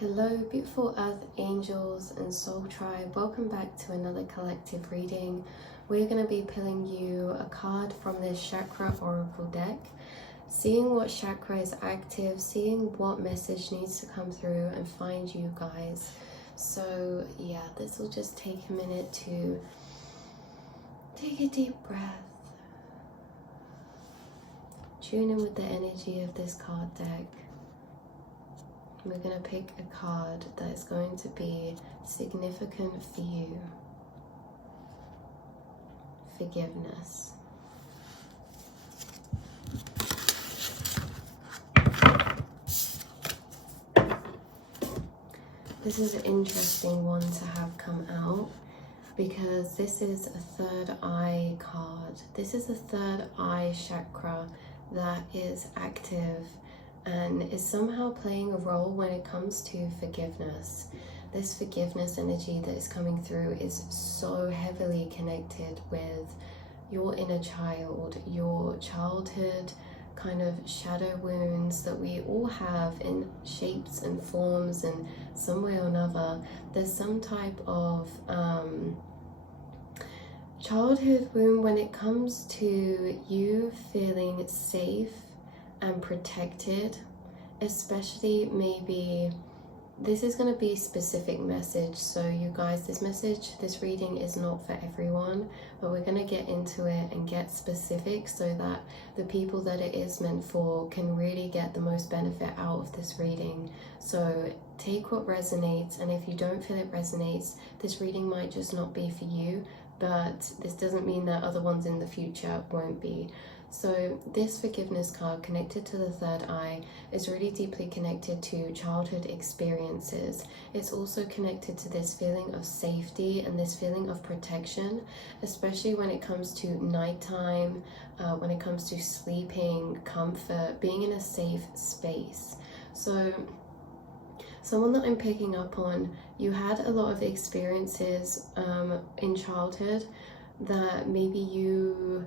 Hello, beautiful earth angels and soul tribe. Welcome back to another collective reading. We're going to be pulling you a card from this chakra oracle deck, seeing what chakra is active, seeing what message needs to come through and find you guys. So yeah, this will just take a minute to take a deep breath, tune in with the energy of this card deck. We're going to pick a card that is going to be significant for you. Forgiveness. This is an interesting one to have come out because this is a third eye card. This is a third eye chakra that is active and is somehow playing a role when it comes to forgiveness. This forgiveness energy that is coming through is so heavily connected with your inner child, your childhood kind of shadow wounds that we all have in shapes and forms, and some way or another there's some type of childhood wound when it comes to you feeling safe and protected. Especially maybe this is going to be a specific message, so you guys, this reading is not for everyone, but we're going to get into it and get specific so that the people that it is meant for can really get the most benefit out of this reading. So take what resonates, and if you don't feel it resonates, this reading might just not be for you, but this doesn't mean that other ones in the future won't be. So this forgiveness card, connected to the third eye, is really deeply connected to childhood experiences. It's also connected to this feeling of safety and this feeling of protection, especially when it comes to nighttime, when it comes to sleeping, comfort, being in a safe space. So someone that I'm picking up on, you had a lot of experiences in childhood that maybe you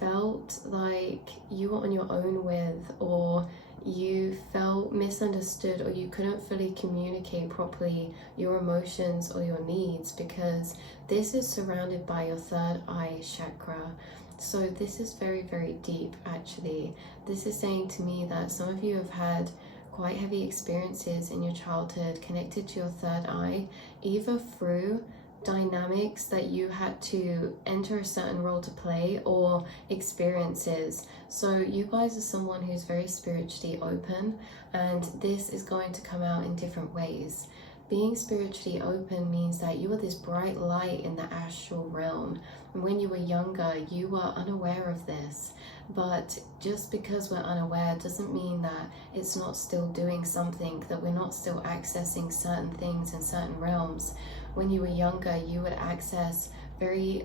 felt like you were on your own with, or you felt misunderstood, or you couldn't fully communicate properly your emotions or your needs, because this is surrounded by your third eye chakra. So this is very, very deep actually. This is saying to me that some of you have had quite heavy experiences in your childhood connected to your third eye, either through dynamics that you had to enter a certain role to play, or experiences. So you guys are someone who's very spiritually open, and this is going to come out in different ways. Being spiritually open means that you are this bright light in the astral realm, and when you were younger you were unaware of this. But just because we're unaware doesn't mean that it's not still doing something, that we're not still accessing certain things in certain realms. When you were younger, you would access very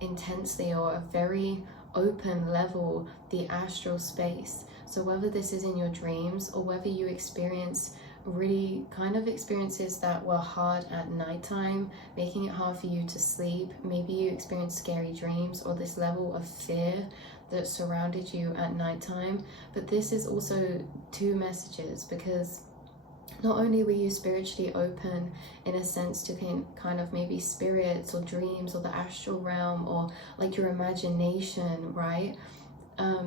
intensely, or a very open level, the astral space. So whether this is in your dreams, or whether you experience really kind of experiences that were hard at nighttime, making it hard for you to sleep, maybe you experienced scary dreams, or this level of fear that surrounded you at nighttime. But this is also two messages, because not only were you spiritually open in a sense to kind of maybe spirits or dreams or the astral realm, or like your imagination, right?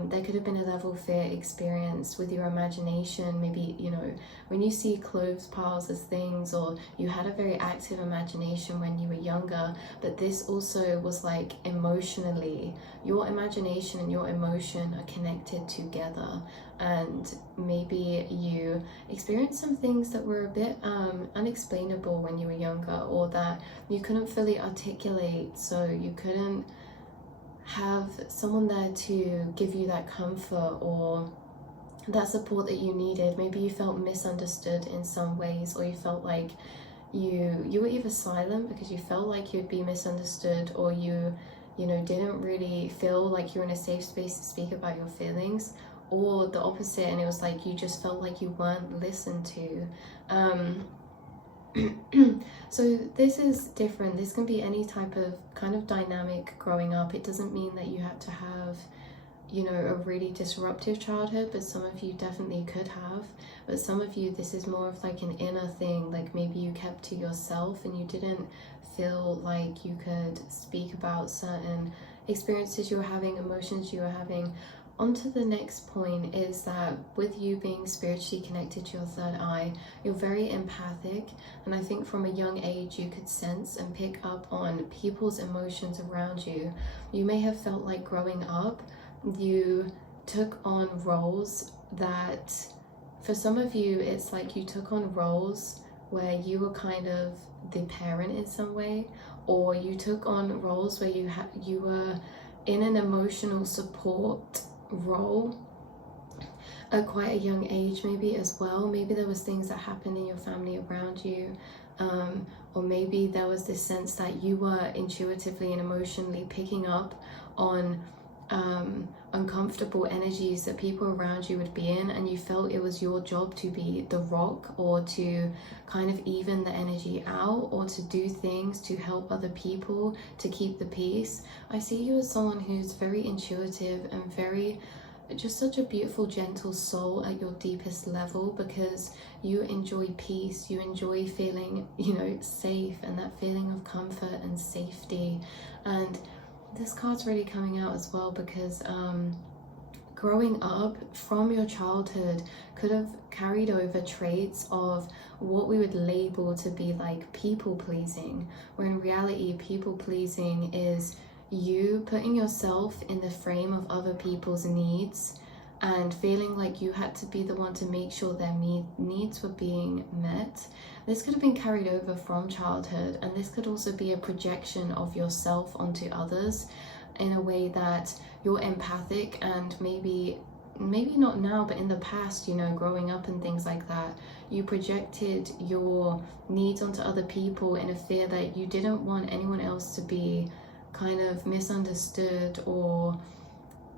There could have been a level of fear experience with your imagination. Maybe, you know, when you see clothes piles as things, or you had a very active imagination when you were younger. But this also was like emotionally, your imagination and your emotion are connected together, and maybe you experienced some things that were a bit unexplainable when you were younger, or that you couldn't fully articulate, so you couldn't have someone there to give you that comfort or that support that you needed. Maybe you felt misunderstood in some ways, or you felt like you were either silent because you felt like you'd be misunderstood, or you know, didn't really feel like you're in a safe space to speak about your feelings, or the opposite, and it was like you just felt like you weren't listened to. So this is different. This can be any type of kind of dynamic growing up. It doesn't mean that you have to have, you know, a really disruptive childhood, but some of you definitely could have. But some of you, this is more of like an inner thing, like maybe you kept to yourself and you didn't feel like you could speak about certain experiences you were having, emotions you were having. On to the next point is that with you being spiritually connected to your third eye, you're very empathic, and I think from a young age you could sense and pick up on people's emotions around you. You may have felt like growing up you took on roles that, for some of you, it's like you took on roles where you were kind of the parent in some way, or you took on roles where you were in an emotional support role at quite a young age, maybe as well. Maybe there was things that happened in your family around you, or maybe there was this sense that you were intuitively and emotionally picking up on uncomfortable energies that people around you would be in, and you felt it was your job to be the rock, or to kind of even the energy out, or to do things to help other people, to keep the peace. I see you as someone who's very intuitive and very, just such a beautiful, gentle soul at your deepest level, because you enjoy peace, you enjoy feeling, you know, safe, and that feeling of comfort and safety. And this card's really coming out as well because growing up from your childhood could have carried over traits of what we would label to be like people pleasing, where in reality people pleasing is you putting yourself in the frame of other people's needs and feeling like you had to be the one to make sure their needs were being met. This could have been carried over from childhood, and this could also be a projection of yourself onto others in a way that you're empathic, and maybe not now, but in the past, you know, growing up and things like that, you projected your needs onto other people in a fear that you didn't want anyone else to be kind of misunderstood or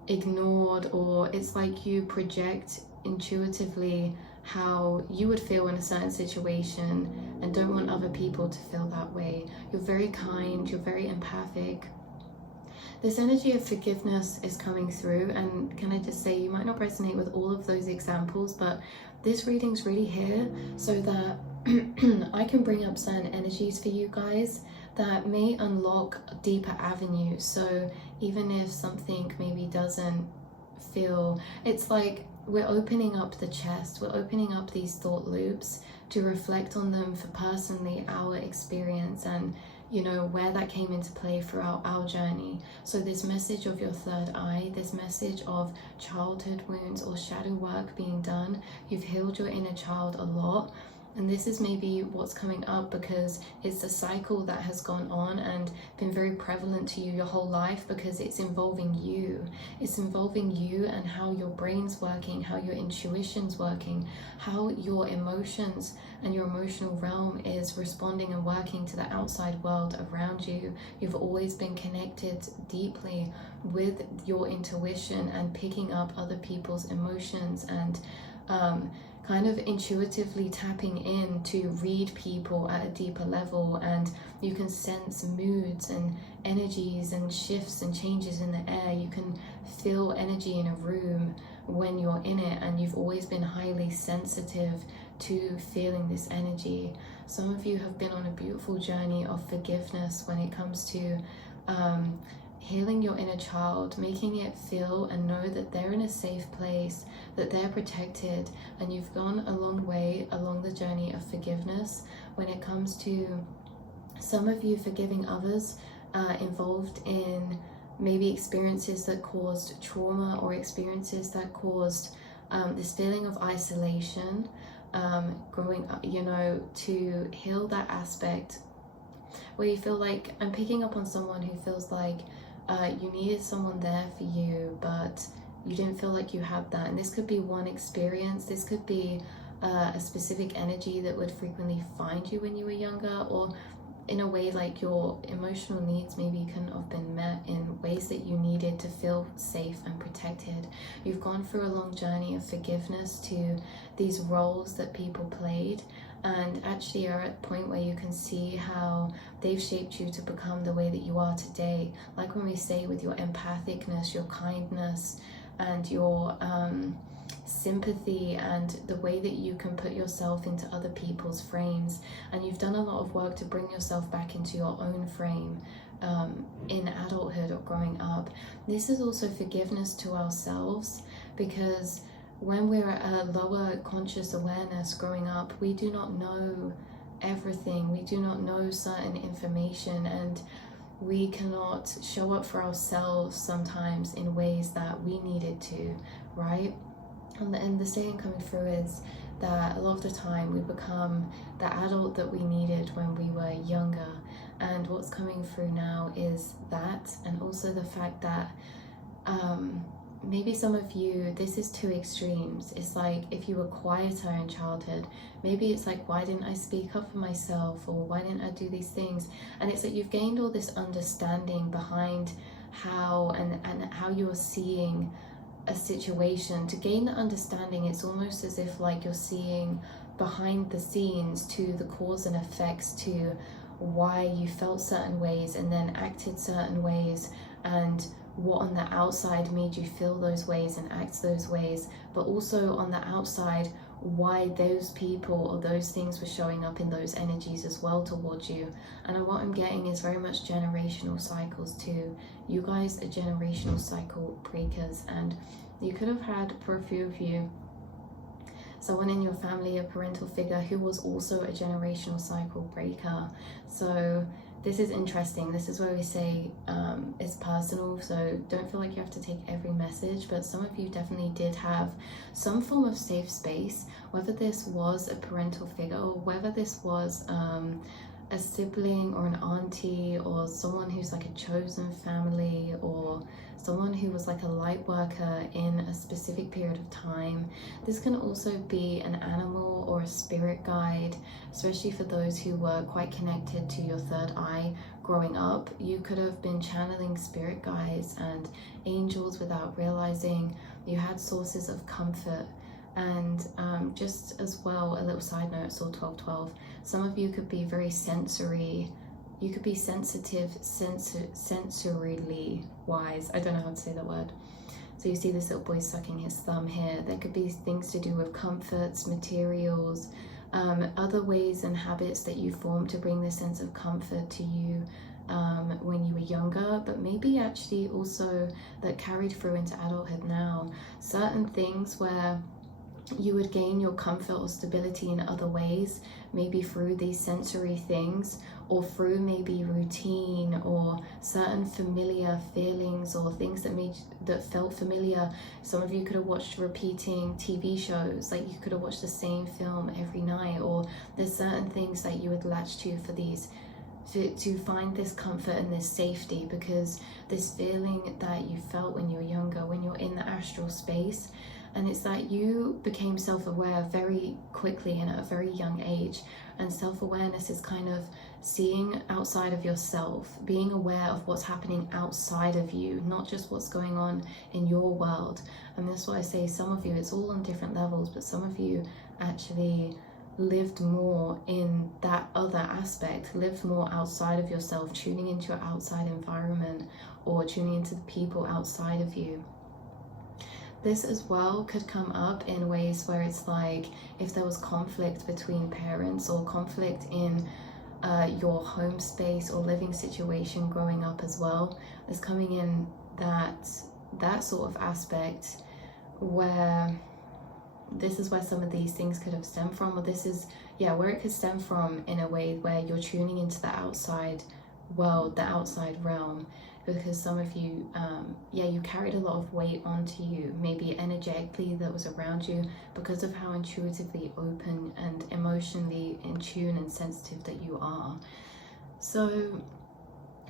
ignored, or it's like you project intuitively how you would feel in a certain situation and don't want other people to feel that way. You're very kind, you're very empathic. This energy of forgiveness is coming through, and can I just say, you might not resonate with all of those examples, but this reading's really here so that I can bring up certain energies for you guys that may unlock deeper avenues. So even if something maybe doesn't feel, it's like we're opening up the chest, we're opening up these thought loops to reflect on them for personally our experience and, you know, where that came into play throughout our journey. So this message of your third eye, this message of childhood wounds or shadow work being done, you've healed your inner child a lot. And this is maybe what's coming up because it's a cycle that has gone on and been very prevalent to you your whole life, because it's involving you. It's involving you and how your brain's working, how your intuition's working, how your emotions and your emotional realm is responding and working to the outside world around you. You've always been connected deeply with your intuition and picking up other people's emotions and kind of intuitively tapping in to read people at a deeper level, and you can sense moods and energies and shifts and changes in the air. You can feel energy in a room when you're in it, and you've always been highly sensitive to feeling this energy. Some of you have been on a beautiful journey of forgiveness when it comes to healing your inner child, making it feel and know that they're in a safe place, that they're protected, and you've gone a long way along the journey of forgiveness. When it comes to some of you forgiving others involved in maybe experiences that caused trauma or experiences that caused this feeling of isolation, growing up, you know, to heal that aspect where you feel like, I'm picking up on someone who feels like you needed someone there for you, but you didn't feel like you had that. And this could be one experience, this could be a specific energy that would frequently find you when you were younger, or in a way like your emotional needs maybe couldn't have been met in ways that you needed to feel safe and protected. You've gone through a long journey of forgiveness to these roles that people played, and actually are at a point where you can see how they've shaped you to become the way that you are today. Like when we say with your empathicness, your kindness, and your sympathy and the way that you can put yourself into other people's frames. And you've done a lot of work to bring yourself back into your own frame in adulthood or growing up. This is also forgiveness to ourselves, because when we're at a lower conscious awareness growing up, we do not know everything. We do not know certain information, and we cannot show up for ourselves sometimes in ways that we needed to, right? And the saying coming through is that a lot of the time we become the adult that we needed when we were younger. And what's coming through now is that, and also the fact that maybe some of you, this is two extremes. It's like if you were quieter in childhood, maybe it's like, why didn't I speak up for myself, or why didn't I do these things? And it's like you've gained all this understanding behind how and how you're seeing a situation. To gain the understanding, it's almost as if like you're seeing behind the scenes to the cause and effects to why you felt certain ways and then acted certain ways, and what on the outside made you feel those ways and act those ways, but also on the outside why those people or those things were showing up in those energies as well towards you. And what I'm getting is very much generational cycles too. You guys are generational cycle breakers, and you could have had, for a few of you, someone in your family, a parental figure who was also a generational cycle breaker. So this is interesting. This is where we say it's personal, so don't feel like you have to take every message, but some of you definitely did have some form of safe space, whether this was a parental figure or whether this was a sibling or an auntie or someone who's like a chosen family, or someone who was like a light worker in a specific period of time. This can also be an animal or a spirit guide, especially for those who were quite connected to your third eye growing up. You could have been channeling spirit guides and angels without realizing. You had sources of comfort. And just as well, a little side note, Soul 1212, some of you could be very sensory. You could be sensitive, sensorily wise. I don't know how to say that word. So you see this little boy sucking his thumb here. There could be things to do with comforts, materials, other ways and habits that you formed to bring this sense of comfort to you when you were younger, but maybe actually also that carried through into adulthood now. Certain things where you would gain your comfort or stability in other ways, maybe through these sensory things, or through maybe routine or certain familiar feelings or things that felt familiar. Some of you could have watched repeating TV shows, like you could have watched the same film every night, or there's certain things that you would latch to for these to find this comfort and this safety, because this feeling that you felt when you were younger, when you're in the astral space. And it's that you became self-aware very quickly and at a very young age. And self-awareness is kind of seeing outside of yourself, being aware of what's happening outside of you, not just what's going on in your world. And that's why I say some of you, it's all on different levels, but some of you actually lived more in that other aspect, lived more outside of yourself, tuning into your outside environment or tuning into the people outside of you. This as well could come up in ways where it's like if there was conflict between parents or conflict in your home space or living situation growing up as well. There's coming in that sort of aspect where this is where some of these things could have stemmed from, or this is, where it could stem from in a way where you're tuning into the outside world, the outside realm. Because some of you, you carried a lot of weight onto you, maybe energetically that was around you, because of how intuitively open and emotionally in tune and sensitive that you are. So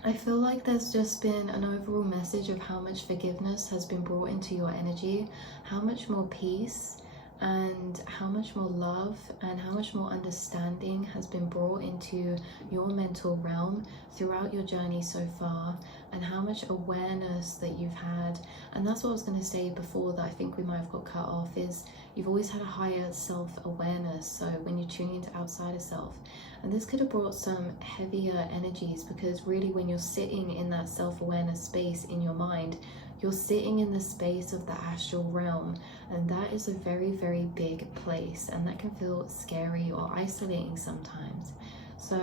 I feel like there's just been an overall message of how much forgiveness has been brought into your energy, how much more peace and how much more love and how much more understanding has been brought into your mental realm throughout your journey so far, and how much awareness that you've had. And that's what I was going to say before that I think we might have got cut off, is you've always had a higher self-awareness, so when you're tuning into outside of self. And this could have brought some heavier energies, because really when you're sitting in that self-awareness space in your mind, you're sitting in the space of the astral realm, and that is a very, very big place, and that can feel scary or isolating sometimes. So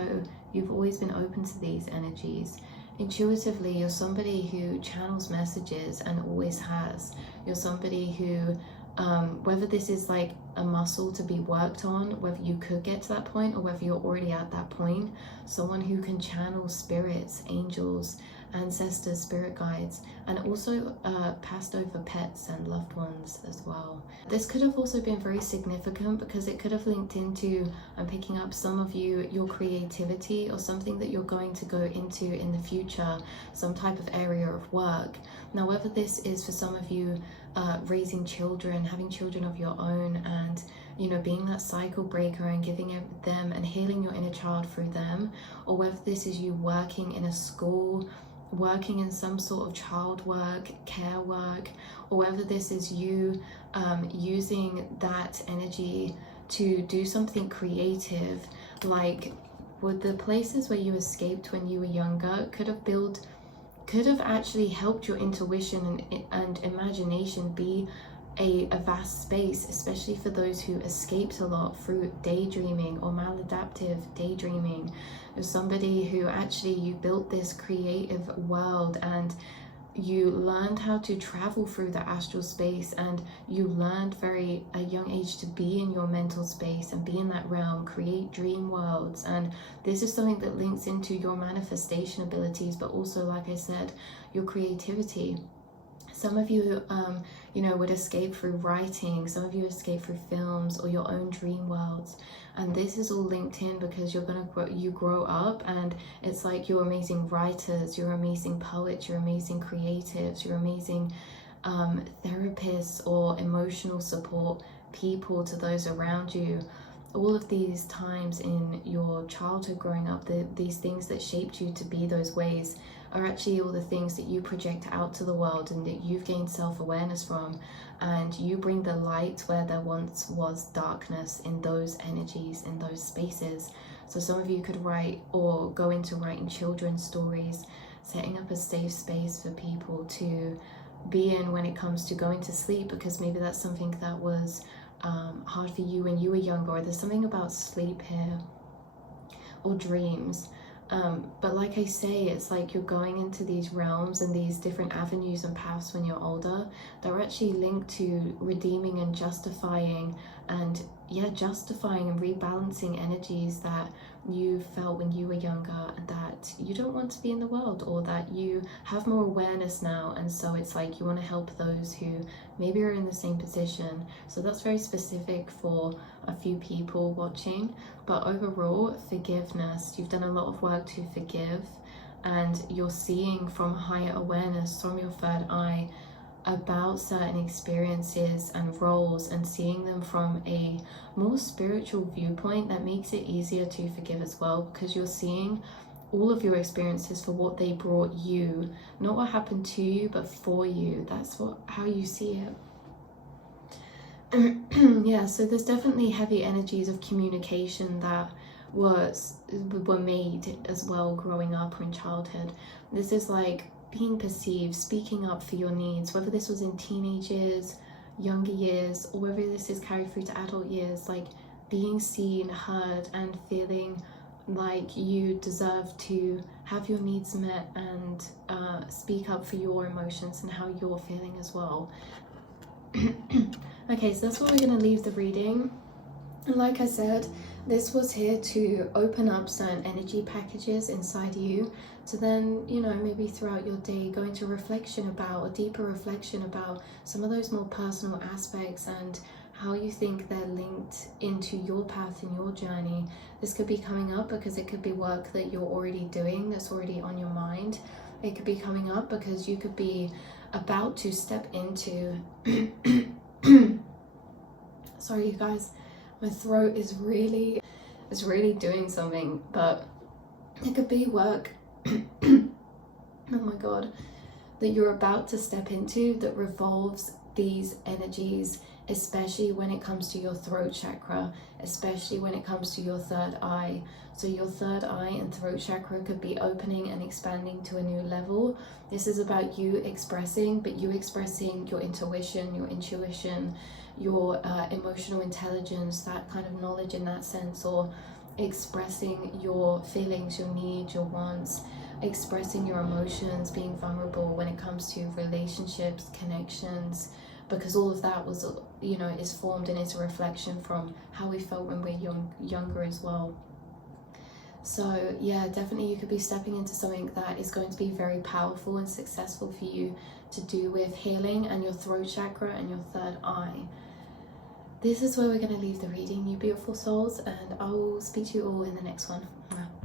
you've always been open to these energies. Intuitively, you're somebody who channels messages and always has. You're somebody who, whether this is like a muscle to be worked on, whether you could get to that point or whether you're already at that point, someone who can channel spirits, angels, ancestors, spirit guides, and also passed over pets and loved ones as well. This could have also been very significant because it could have linked into, I'm picking up some of you, your creativity or something that you're going to go into in the future, some type of area of work. Now, whether this is for some of you raising children, having children of your own, and you know, being that cycle breaker and giving them and healing your inner child through them, or whether this is you working in a school, working in some sort of child work, care work, or whether this is you using that energy to do something creative, like with the places where you escaped when you were younger, could have actually helped your intuition and imagination be a vast space, especially for those who escaped a lot through daydreaming or maladaptive daydreaming. There's somebody who actually, you built this creative world and you learned how to travel through the astral space, and you learned very a young age to be in your mental space and be in that realm, create dream worlds. And this is something that links into your manifestation abilities, but also, like I said, your creativity. Some of you, you know, would escape through writing. Some of you escape through films or your own dream worlds. And this is all linked in because you grow up, and it's like you're amazing writers, you're amazing poets, you're amazing creatives, you're amazing therapists or emotional support people to those around you. All of these times in your childhood growing up, these things that shaped you to be those ways are actually all the things that you project out to the world and that you've gained self-awareness from, and you bring the light where there once was darkness in those energies, in those spaces. So some of you could write or go into writing children's stories, setting up a safe space for people to be in when it comes to going to sleep, because maybe that's something that was hard for you when you were younger, or there's something about sleep here, or dreams. But like I say, it's like you're going into these realms and these different avenues and paths when you're older. They're actually linked to redeeming and justifying and rebalancing energies that you felt when you were younger and that you don't want to be in the world, or that you have more awareness now, and so it's like you want to help those who maybe are in the same position. So that's very specific for a few people watching. But overall, forgiveness, you've done a lot of work to forgive, and you're seeing from higher awareness, from your third eye, about certain experiences and roles, and seeing them from a more spiritual viewpoint that makes it easier to forgive as well, because you're seeing all of your experiences for what they brought you, not what happened to you but for you. That's how you see it. Yeah, so there's definitely heavy energies of communication that were made as well growing up or in childhood. This is like being perceived, speaking up for your needs, whether this was in teenage years, younger years, or whether this is carried through to adult years, like being seen, heard, and feeling like you deserve to have your needs met and speak up for your emotions and how you're feeling as well. Okay, so that's where we're going to leave the reading. And like I said, this was here to open up certain energy packages inside you, to then, you know, maybe throughout your day go into reflection about, a deeper reflection about some of those more personal aspects and how you think they're linked into your path and your journey. This could be coming up because it could be work that you're already doing that's already on your mind. It could be coming up because you could be about to step into sorry you guys, my throat is really doing something, but it could be work oh my god, that you're about to step into that revolves these energies, especially when it comes to your throat chakra, especially when it comes to your third eye. So your third eye and throat chakra could be opening and expanding to a new level. This is about you expressing, but you expressing your intuition, your emotional intelligence, that kind of knowledge in that sense, or expressing your feelings, your needs, your wants, expressing your emotions, being vulnerable when it comes to relationships, connections, because all of that was, you know, is formed and is a reflection from how we felt when we're younger as well. So yeah, definitely you could be stepping into something that is going to be very powerful and successful for you, to do with healing and your throat chakra and your third eye. This is where we're going to leave the reading, you beautiful souls, and I will speak to you all in the next one.